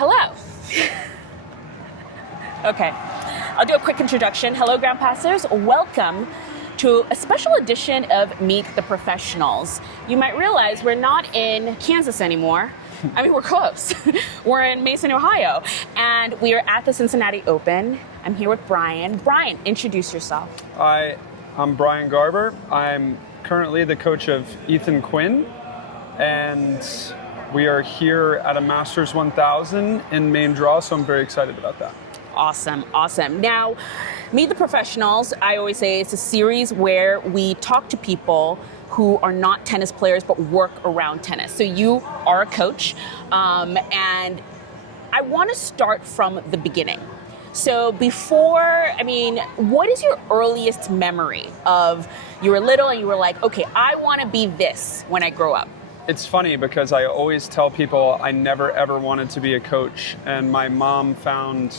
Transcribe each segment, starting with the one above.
Hello. Okay, I'll do a quick introduction. Hello, Ground Passers. Welcome to a special edition of Meet the Professionals. You might realize we're not in Kansas anymore. I mean, we're close. We're in Mason, Ohio, and we are at the Cincinnati Open. I'm here with Brian. Brian, introduce yourself. I'm Brian Garber. I'm currently the coach of Ethan Quinn, and we are here at a Masters 1000 in main draw, so I'm very excited about that. Awesome, awesome. Now, Meet the Professionals, I always say it's a series where we talk to people who are not tennis players but work around tennis. So you are a coach, and I want to start from the beginning. So what is your earliest memory of you were little and you were like, okay, I want to be this when I grow up? It's funny because I always tell people I never ever wanted to be a coach, and my mom found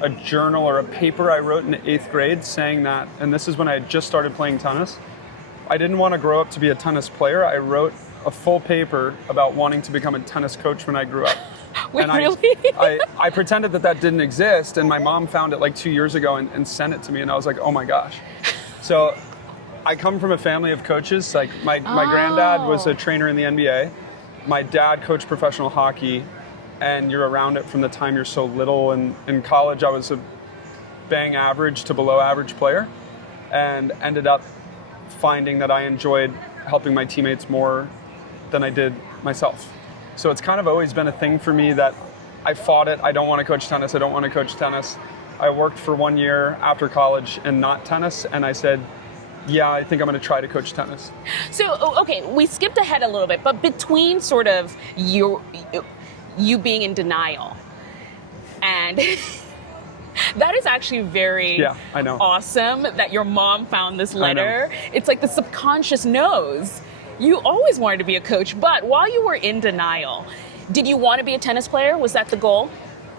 a journal or a paper I wrote in the 8th grade saying that, and this is when I had just started playing tennis. I didn't want to grow up to be a tennis player. I wrote a full paper about wanting to become a tennis coach when I grew up. Wait, and really? I pretended that didn't exist, and my mom found it like 2 years ago and sent it to me, and I was like, oh my gosh. So I come from a family of coaches. Like my granddad was a trainer in the NBA. My dad coached professional hockey, and you're around it from the time you're so little. And in college, I was a bang average to below average player, and ended up finding that I enjoyed helping my teammates more than I did myself. So it's kind of always been a thing for me that I fought it. I don't want to coach tennis. I don't want to coach tennis. I worked for 1 year after college in not tennis, and I said, yeah, I think I'm going to try to coach tennis. So, okay, we skipped ahead a little bit, but between sort of you being in denial and that is actually very awesome that your mom found this letter. It's like the subconscious knows. You always wanted to be a coach, but while you were in denial, did you want to be a tennis player? Was that the goal?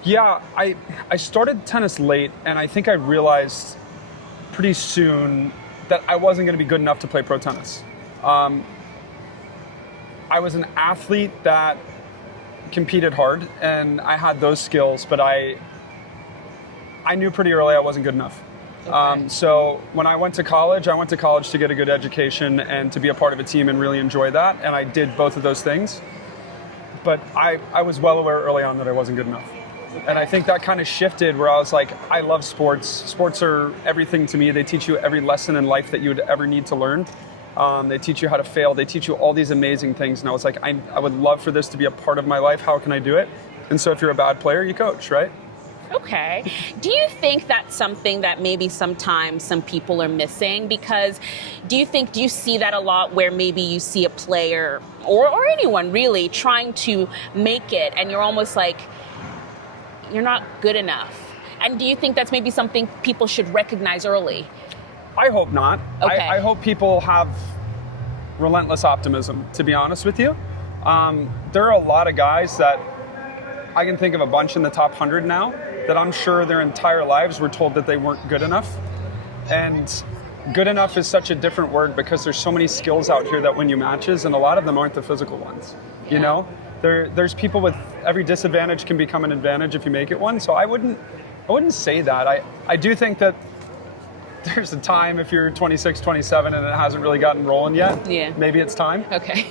Yeah, I started tennis late, and I think I realized pretty soon that I wasn't going to be good enough to play pro tennis. I was an athlete that competed hard, and I had those skills, but I knew pretty early I wasn't good enough. Okay. So when I went to college to get a good education and to be a part of a team and really enjoy that, and I did both of those things. But I was well aware early on that I wasn't good enough. And I think that kind of shifted where I was like, I love sports. Sports are everything to me. They teach you every lesson in life that you would ever need to learn. They teach you how to fail. They teach you all these amazing things. And I was like, I would love for this to be a part of my life. How can I do it? And so if you're a bad player, you coach, right? Okay. Do you think that's something that maybe sometimes some people are missing? Because do you see that a lot where maybe you see a player or anyone really trying to make it and you're almost like, you're not good enough? And do you think that's maybe something people should recognize early? I hope not. Okay. I hope people have relentless optimism, to be honest with you. There are a lot of guys that I can think of a bunch in the top 100 now that I'm sure their entire lives were told that they weren't good enough. And good enough is such a different word because there's so many skills out here that win you matches, and a lot of them aren't the physical ones. Yeah. You know, there's people with every disadvantage can become an advantage if you make it one. So I wouldn't say that. I do think that there's a time if you're 26, 27 and it hasn't really gotten rolling yet. Yeah. Maybe it's time. Okay.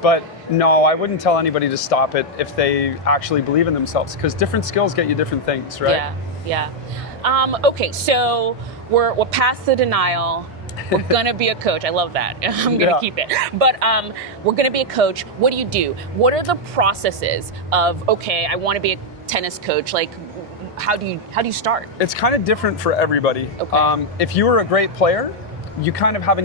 But no, I wouldn't tell anybody to stop it if they actually believe in themselves, because different skills get you different things, right? Yeah. Okay, so we're past the denial. We're gonna be a coach. I love that. I'm gonna keep it. But we're gonna be a coach. What do? What are the processes of, okay, I want to be a tennis coach? Like, how do you start? It's kind of different for everybody. Okay. If you were a great player, you kind of have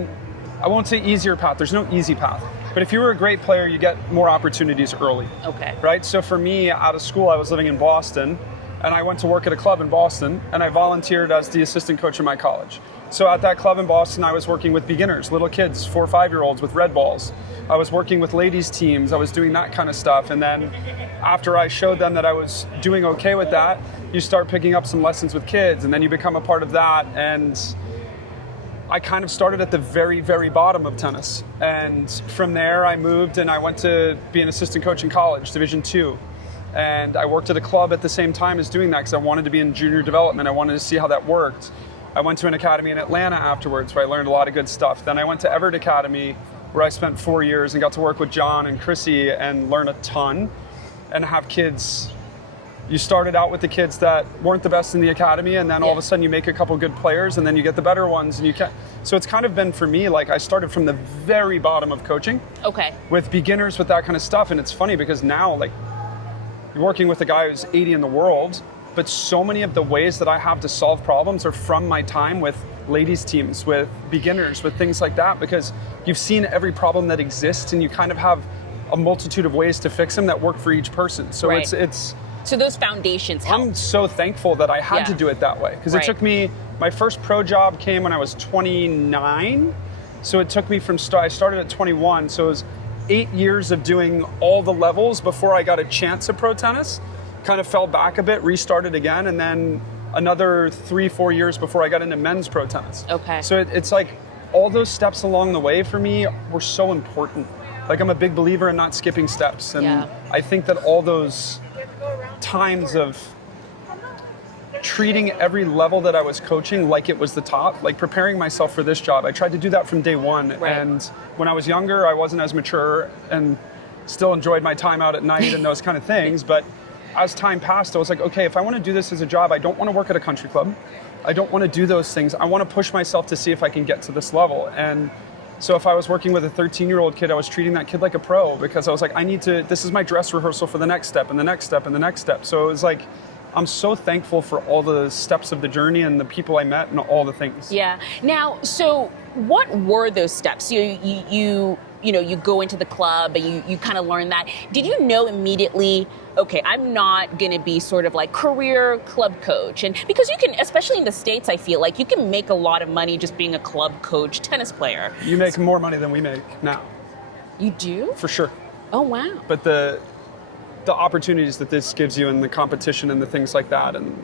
I won't say easier path. There's no easy path. But if you were a great player, you get more opportunities early. Okay. Right? So for me, out of school, I was living in Boston, and I went to work at a club in Boston, and I volunteered as the assistant coach in my college. So at that club in Boston, I was working with beginners, little kids, 4 or 5-year-olds with red balls. I was working with ladies teams. I was doing that kind of stuff. And then after I showed them that I was doing okay with that, you start picking up some lessons with kids, and then you become a part of that. And I kind of started at the very, very bottom of tennis. And from there, I moved and I went to be an assistant coach in college, Division II. And I worked at a club at the same time as doing that because I wanted to be in junior development. I wanted to see how that worked. I went to an academy in Atlanta afterwards where I learned a lot of good stuff. Then I went to Everett Academy where I spent 4 years and got to work with John and Chrissy and learn a ton and have kids. You started out with the kids that weren't the best in the academy, and then all of a sudden you make a couple good players, and then you get the better ones, and you can. So it's kind of been for me, like I started from the very bottom of coaching. Okay. With beginners, with that kind of stuff, and it's funny because now, like, you're working with a guy who's 80 in the world, but so many of the ways that I have to solve problems are from my time with ladies teams, with beginners, with things like that, because you've seen every problem that exists, and you kind of have a multitude of ways to fix them that work for each person. So it's. So those foundations help. I'm so thankful that I had to do it that way because it took me. My first pro job came when I was 29, so it took me from. I started at 21, so it was 8 years of doing all the levels before I got a chance at pro tennis. Kind of fell back a bit, restarted again, and then another 3-4 years before I got into men's pro tennis. Okay. So it's like all those steps along the way for me were so important. Like I'm a big believer in not skipping steps, and I think that all those times of treating every level that I was coaching like it was the top, like preparing myself for this job. I tried to do that from day one. And when I was younger, I wasn't as mature and still enjoyed my time out at night and those kind of things. But as time passed, I was like, okay, if I want to do this as a job, I don't want to work at a country club. I don't want to do those things. I want to push myself to see if I can get to this level. And so if I was working with a 13-year-old kid, I was treating that kid like a pro because I was like, this is my dress rehearsal for the next step and the next step and the next step. So it was like, I'm so thankful for all the steps of the journey and the people I met and all the things. Yeah. Now, so what were those steps? You go into the club and you kind of learn that. Did you know immediately, okay, I'm not going to be sort of like career club coach? And because you can, especially in the States, I feel like you can make a lot of money just being a club coach tennis player. You make more money than we make now. You do? For sure. Oh, wow. But the opportunities that this gives you and the competition and the things like that and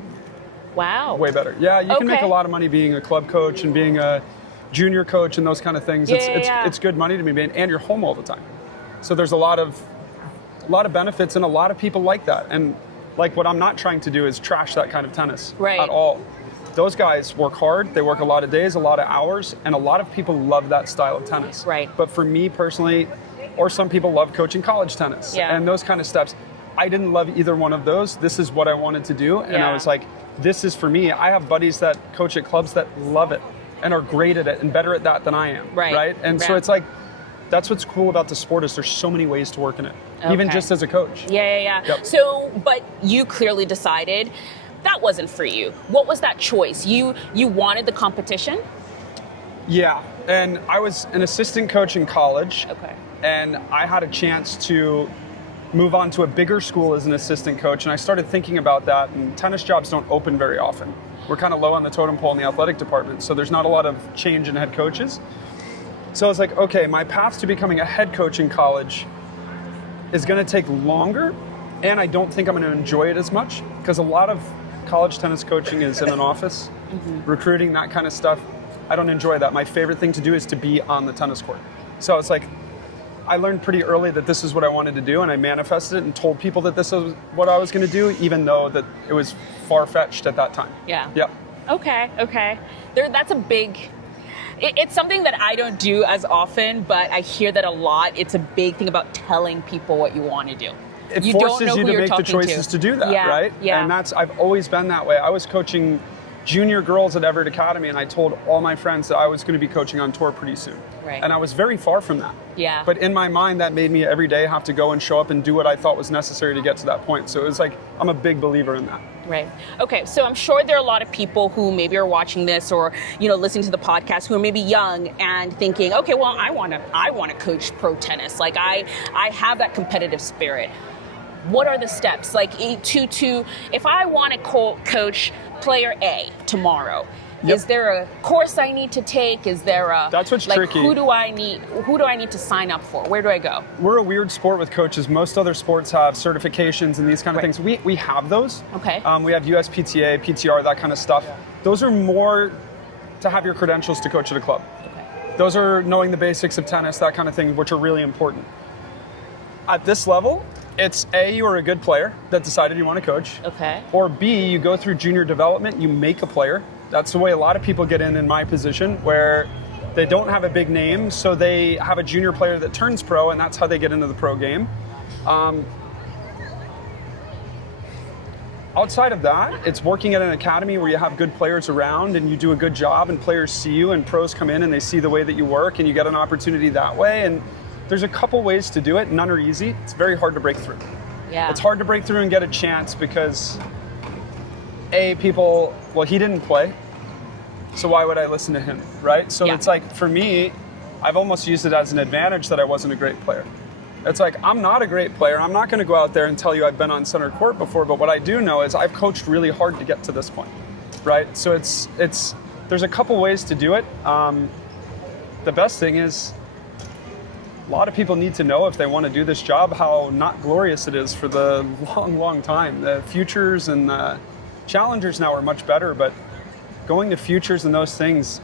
wow, way better. Yeah, you can make a lot of money being a club coach and being a junior coach and those kind of things. It's good money to be made, and you're home all the time. So there's a lot of benefits, and a lot of people like that. And like what I'm not trying to do is trash that kind of tennis at all. Those guys work hard. They work a lot of days, a lot of hours, and a lot of people love that style of tennis. Right. But for me personally, or some people love coaching college tennis and those kind of steps. I didn't love either one of those. This is what I wanted to do. And I was like, this is for me. I have buddies that coach at clubs that love it and are great at it and better at that than I am. Right. And so it's like, that's what's cool about the sport is there's so many ways to work in it, even just as a coach. Yep. So, but you clearly decided that wasn't for you. What was that choice? You wanted the competition? Yeah. And I was an assistant coach in college. Okay. And I had a chance to move on to a bigger school as an assistant coach, and I started thinking about that, and tennis jobs don't open very often. We're kind of low on the totem pole in the athletic department, so there's not a lot of change in head coaches. So I was like, okay, my path to becoming a head coach in college is going to take longer, and I don't think I'm going to enjoy it as much, because a lot of college tennis coaching is in an office, recruiting, that kind of stuff. I don't enjoy that. My favorite thing to do is to be on the tennis court. So it's like, I learned pretty early that this is what I wanted to do, and I manifested it and told people that this was what I was going to do, even though that it was far-fetched at that time. Yeah. Yep. Okay. That's a big... It's something that I don't do as often, but I hear that a lot. It's a big thing about telling people what you want to do. It forces you to make the choices to do that, right? Yeah. And I've always been that way. I was coaching junior girls at Everett Academy, and I told all my friends that I was going to be coaching on tour pretty soon. Right. And I was very far from that. Yeah. But in my mind, that made me every day have to go and show up and do what I thought was necessary to get to that point. So it was like, I'm a big believer in that. Right. Okay. So I'm sure there are a lot of people who maybe are watching this or, listening to the podcast who are maybe young and thinking, okay, well, I want to coach pro tennis. Like I have that competitive spirit. What are the steps? Like to if I want to coach player A tomorrow, is there a course I need to take? Is there a That's what's tricky. Who do I need to sign up for? Where do I go? We're a weird sport with coaches. Most other sports have certifications and these kind of things. We have those. Okay. We have USPTA, PTR, that kind of stuff. Those are more to have your credentials to coach at a club. Okay. Those are knowing the basics of tennis, that kind of thing, which are really important. At this level, It's A, you are a good player that decided you want to coach. Okay. Or B, you go through junior development, you make a player. That's the way a lot of people get in my position, where they don't have a big name, so they have a junior player that turns pro, and that's how they get into the pro game. Outside of that, it's working at an academy where you have good players around and you do a good job and players see you and pros come in and they see the way that you work and you get an opportunity that way. And there's a couple ways to do it. None are easy. It's very hard to break through. Yeah. It's hard to break through and get a chance because A, people, well, he didn't play, so why would I listen to him, right? So it's like, for me, I've almost used it as an advantage that I wasn't a great player. It's like, I'm not a great player. I'm not going to go out there and tell you I've been on center court before, but what I do know is I've coached really hard to get to this point, right? So there's a couple ways to do it. The best thing is, a lot of people need to know if they want to do this job how not glorious it is for the long, long time. The futures and the challengers now are much better, but going to futures and those things,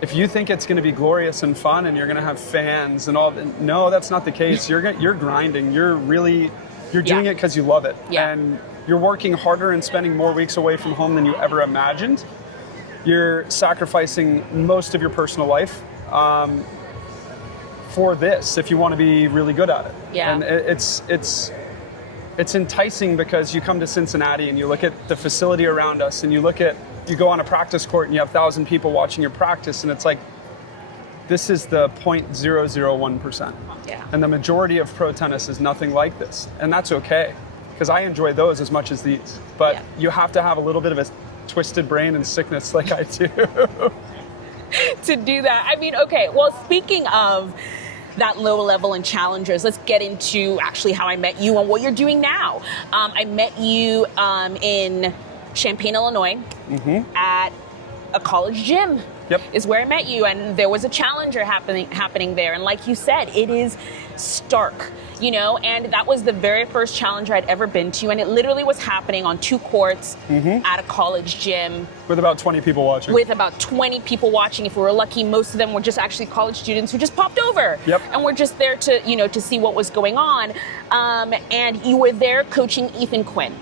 if you think it's going to be glorious and fun and you're going to have fans and all, no, that's not the case. You're grinding. You're doing it because you love it. Yeah. And you're working harder and spending more weeks away from home than you ever imagined. You're sacrificing most of your personal life for this if you want to be really good at it. Yeah. And it's enticing because you come to Cincinnati and you look at the facility around us and you go on a practice court and you have 1,000 people watching your practice, and it's like, this is the 0.001%. Yeah. And the majority of pro tennis is nothing like this. And that's okay, because I enjoy those as much as these. But you have to have a little bit of a twisted brain and sickness like I do. To do that. I mean, okay, well, speaking of that low level and challengers, let's get into actually how I met you and what you're doing now. I met you in Champaign, Illinois, at a college gym. Yep. Is where I met you, and there was a challenger happening there, and like you said, it is stark, and that was the very first challenger I'd ever been to, and it literally was happening on 2 courts at a college gym. With about 20 people watching. If we were lucky, most of them were just actually college students who just popped over. Yep. And we're just there to see what was going on. And you were there coaching Ethan Quinn,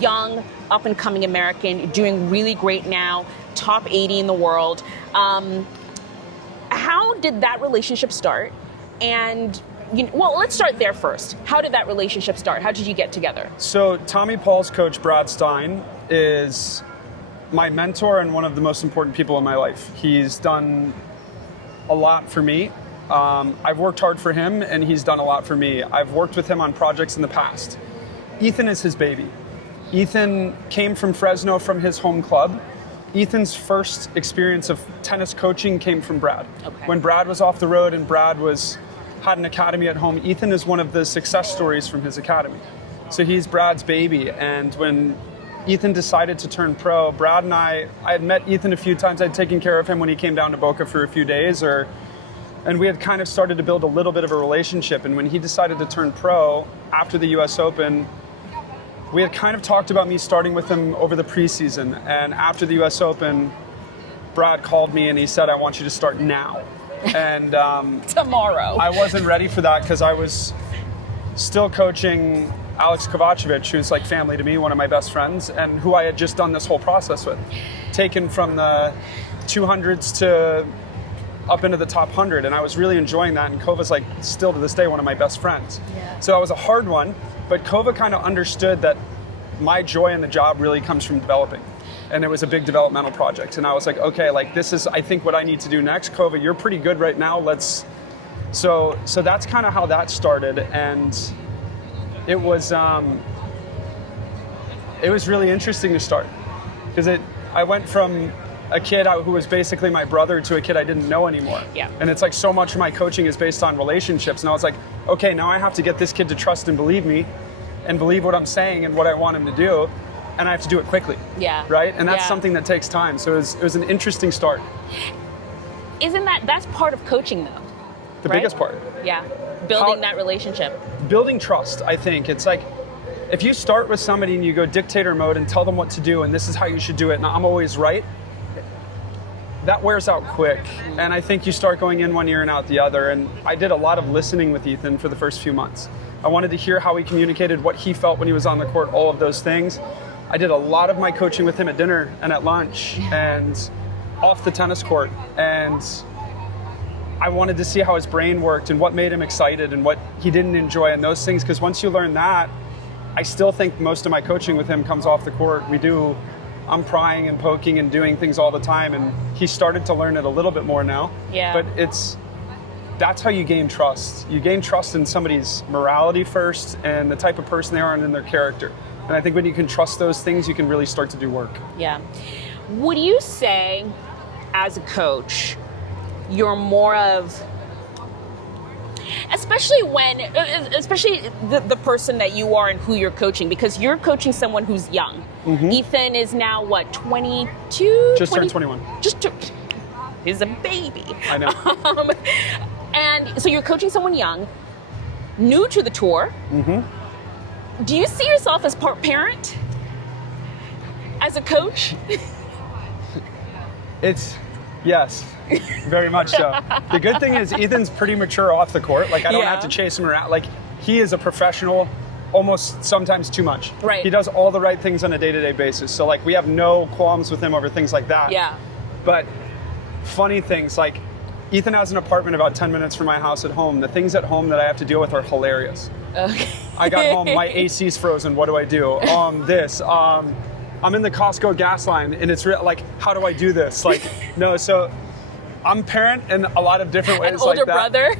young, up-and-coming American, doing really great now, top 80 in the world. How did that relationship start? And, let's start there first. How did that relationship start? How did you get together? So Tommy Paul's coach, Brad Stine, is my mentor and one of the most important people in my life. He's done a lot for me. I've worked hard for him, and he's done a lot for me. I've worked with him on projects in the past. Ethan is his baby. Ethan came from Fresno, from his home club. Ethan's first experience of tennis coaching came from Brad. Okay. When Brad was off the road and Brad had an academy at home, Ethan is one of the success stories from his academy. So he's Brad's baby. And when Ethan decided to turn pro, Brad and I had met Ethan a few times. I'd taken care of him when he came down to Boca for a few days, and we had kind of started to build a little bit of a relationship. And when he decided to turn pro after the US Open, we had kind of talked about me starting with him over the preseason. And after the US Open, Brad called me and he said, I want you to start now. And tomorrow. I wasn't ready for that because I was still coaching Alex Kovacevic, who's like family to me, one of my best friends, and who I had just done this whole process with. Taken from the 200s to up into the top 100, and I was really enjoying that, and Kova's like still to this day one of my best friends. Yeah. So that was a hard one, but Kova kind of understood that my joy in the job really comes from developing, and it was a big developmental project, and I was like, okay, like this is I think what I need to do next. Kova, you're pretty good right now, so that's kind of how that started, and it was really interesting to start, because I went from a kid who was basically my brother to a kid I didn't know anymore. Yeah. And it's like so much of my coaching is based on relationships. And I was like, okay, now I have to get this kid to trust and believe me and believe what I'm saying and what I want him to do. And I have to do it quickly. Yeah. Right? And that's something that takes time. So it was an interesting start. That's part of coaching though? The right? biggest part. Yeah. Building that relationship. Building trust, I think. It's like, if you start with somebody and you go dictator mode and tell them what to do and this is how you should do it and I'm always right, that wears out quick. And I think you start going in one ear and out the other. And I did a lot of listening with Ethan for the first few months. I wanted to hear how he communicated, what he felt when he was on the court, all of those things. I did a lot of my coaching with him at dinner and at lunch and off the tennis court. And I wanted to see how his brain worked and what made him excited and what he didn't enjoy and those things. Because once you learn that, I still think most of my coaching with him comes off the court. I'm prying and poking and doing things all the time. And he started to learn it a little bit more now. Yeah. But that's how you gain trust. You gain trust in somebody's morality first and the type of person they are and in their character. And I think when you can trust those things, you can really start to do work. Yeah. Would you say, as a coach, you're more of, especially the person that you are and who you're coaching, because you're coaching someone who's young. Mm-hmm. Ethan is now, what, 22? Just turned 21. He's a baby. I know. And so you're coaching someone young, new to the tour. Mm-hmm. Do you see yourself as part parent? As a coach? Yes, very much so. The good thing is Ethan's pretty mature off the court. Like, I don't have to chase him around. Like, he is a professional, almost sometimes too much. Right. He does all the right things on a day-to-day basis. So, like, we have no qualms with him over things like that. Yeah. But funny things, like, Ethan has an apartment about 10 minutes from my house at home. The things at home that I have to deal with are hilarious. Okay. I got home, my AC's frozen. What do I do? I'm in the Costco gas line, and it's like, how do I do this? Like, no, so I'm parent in a lot of different ways. An older like that. brother?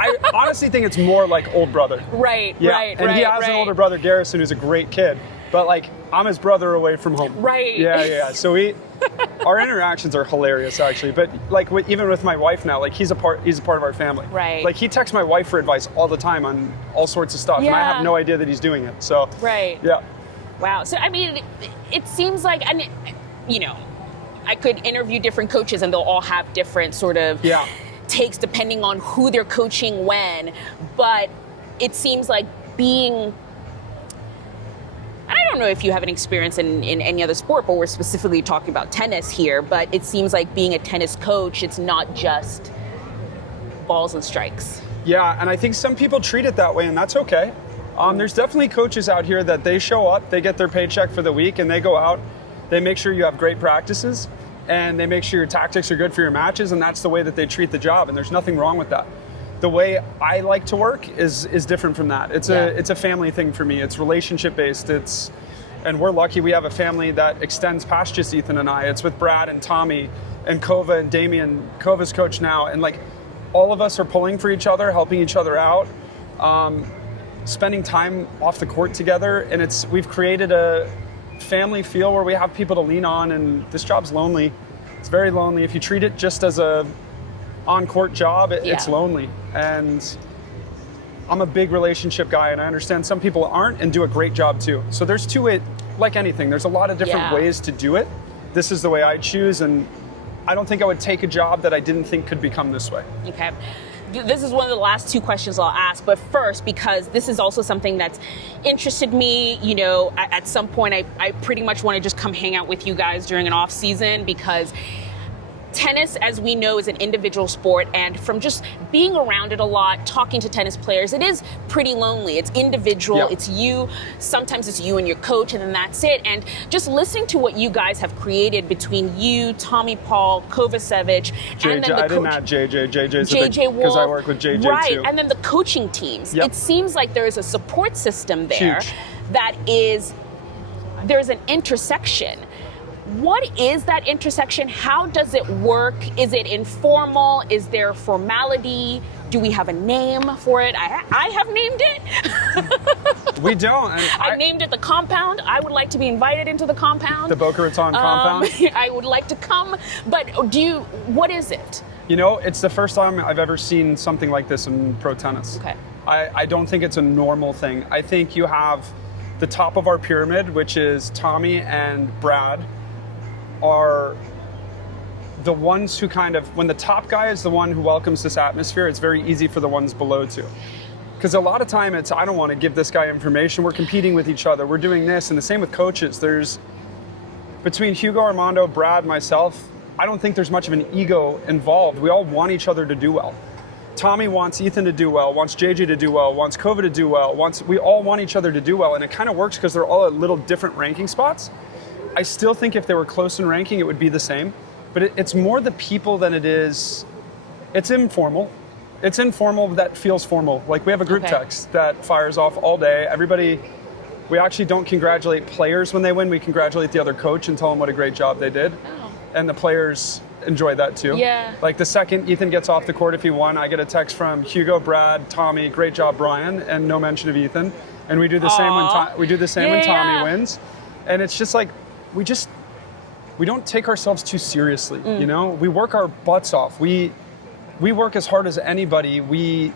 I honestly think it's more like old brother. Right, yeah. right, and he has an older brother, Garrison, who's a great kid. But, like, I'm his brother away from home. Right. Yeah. So our interactions are hilarious, actually. But, like, even with my wife now, like, he's a part of our family. Right. Like, he texts my wife for advice all the time on all sorts of stuff, and I have no idea that he's doing it. So, right. Yeah. Wow. So, I mean, it seems like, and you know, I could interview different coaches and they'll all have different sort of takes depending on who they're coaching when. But it seems like being, I don't know if you have an experience in any other sport, but we're specifically talking about tennis here. But it seems like being a tennis coach, it's not just balls and strikes. Yeah, and I think some people treat it that way, and that's okay. There's definitely coaches out here that they show up, they get their paycheck for the week, and they go out, they make sure you have great practices, and they make sure your tactics are good for your matches, and that's the way that they treat the job, and there's nothing wrong with that. The way I like to work is different from that. It's a family thing for me. It's relationship based. And we're lucky we have a family that extends past just Ethan and I. It's with Brad and Tommy and Kova and Damien. Kova's coach now, and like all of us are pulling for each other, helping each other out. Spending time off the court together, and we've created a family feel where we have people to lean on, and this job's lonely. It's very lonely. If you treat it just as a on-court job, it's lonely. And I'm a big relationship guy, and I understand some people aren't and do a great job too. So there's two ways, like anything, there's a lot of different ways to do it. This is the way I choose, and I don't think I would take a job that I didn't think could become this way. Okay. This is one of the last two questions I'll ask, but first, because this is also something that's interested me, you know, at some point I pretty much want to just come hang out with you guys during an off season, because tennis, as we know, is an individual sport, and from just being around it a lot, talking to tennis players, it is pretty lonely. It's individual, it's you, sometimes it's you and your coach, and then that's it. And just listening to what you guys have created between you, Tommy Paul, Kovacevic, and then the I didn't add JJ. JJ's because I work with JJ right, too. And then the coaching teams. It seems like there is a support system there that there's an intersection. What is that intersection? How does it work? Is it informal? Is there formality? Do we have a name for it? I have named it. We don't. I named it the Compound. I would like to be invited into the Compound. The Boca Raton Compound? I would like to come. But what is it? You know, it's the first time I've ever seen something like this in pro tennis. Okay. I don't think it's a normal thing. I think you have the top of our pyramid, which is Tommy and Brad, are the ones who kind of, when the top guy is the one who welcomes this atmosphere, it's very easy for the ones below to. Because a lot of time it's, I don't want to give this guy information, we're competing with each other, we're doing this, and the same with coaches. There's, between Hugo, Armando, Brad, myself, I don't think there's much of an ego involved. We all want each other to do well. Tommy wants Ethan to do well, wants JJ to do well, wants Kova to do well, we all want each other to do well, and it kind of works because they're all at little different ranking spots. I still think if they were close in ranking, it would be the same, but it's more the people than it is, it's informal. It's informal that feels formal. Like we have a group text that fires off all day. Everybody, we actually don't congratulate players when they win, we congratulate the other coach and tell them what a great job they did. Oh. And the players enjoy that too. Yeah. Like the second Ethan gets off the court if he won, I get a text from Hugo, Brad, Tommy, great job Brian, and no mention of Ethan. And we do the same when Tommy wins. And it's just like we don't take ourselves too seriously, you know? We work our butts off. We work as hard as anybody. We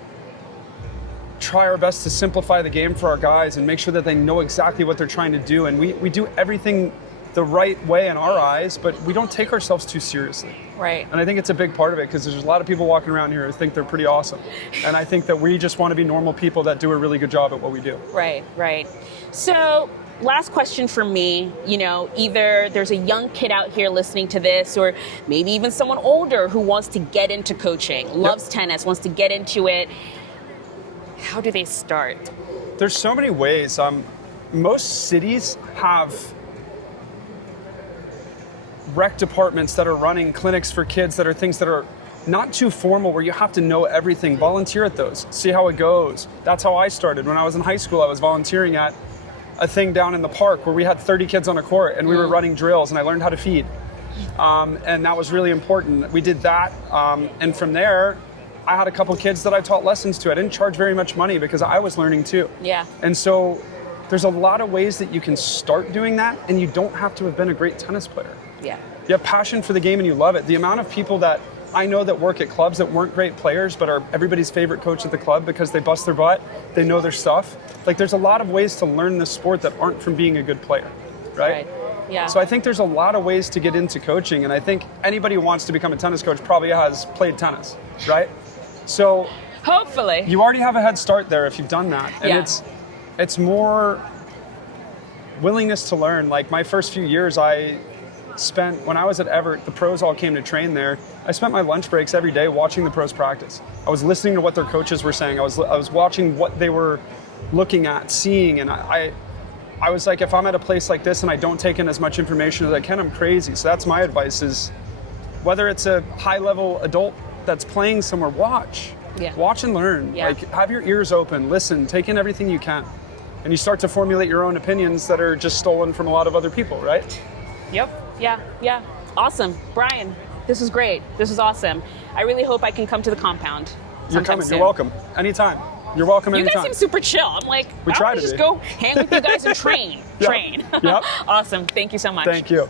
try our best to simplify the game for our guys and make sure that they know exactly what they're trying to do. And we do everything the right way in our eyes, but we don't take ourselves too seriously. Right. And I think it's a big part of it because there's a lot of people walking around here who think they're pretty awesome. And I think that we just want to be normal people that do a really good job at what we do. Right, right. So last question for me, you know, either there's a young kid out here listening to this or maybe even someone older who wants to get into coaching, loves tennis, wants to get into it. How do they start? There's so many ways. Most cities have rec departments that are running clinics for kids that are things that are not too formal where you have to know everything. Volunteer at those, see how it goes. That's how I started. When I was in high school, I was volunteering at a thing down in the park where we had 30 kids on a court and we were running drills and I learned how to feed. And that was really important. We did that. And from there, I had a couple kids that I taught lessons to. I didn't charge very much money because I was learning too. Yeah. And so there's a lot of ways that you can start doing that and you don't have to have been a great tennis player. Yeah. You have passion for the game and you love it. The amount of people that I know that work at clubs that weren't great players but are everybody's favorite coach at the club because they bust their butt, they know their stuff. Like there's a lot of ways to learn this sport that aren't from being a good player, right? Yeah. So I think there's a lot of ways to get into coaching, and I think anybody who wants to become a tennis coach probably has played tennis, right? So hopefully you already have a head start there if you've done that. And it's more willingness to learn. Like my first few years I spent, when I was at Everett, the pros all came to train there. I spent my lunch breaks every day watching the pros practice. I was listening to what their coaches were saying. I was watching what they were looking at, seeing, and I was like, if I'm at a place like this and I don't take in as much information as I can, I'm crazy. So that's my advice is, whether it's a high-level adult that's playing somewhere, watch. Yeah. Watch and learn. Yeah. Like, have your ears open, listen, take in everything you can. And you start to formulate your own opinions that are just stolen from a lot of other people, right? Yep. Yeah. Awesome. Brian, this was great. This was awesome. I really hope I can come to the compound. You're coming. Soon. You're welcome. Anytime. You're welcome anytime. You guys seem super chill. I'm like, we why try don't we to just be. go hang with you guys and train? Yep. Train. Yep. Awesome. Thank you so much. Thank you.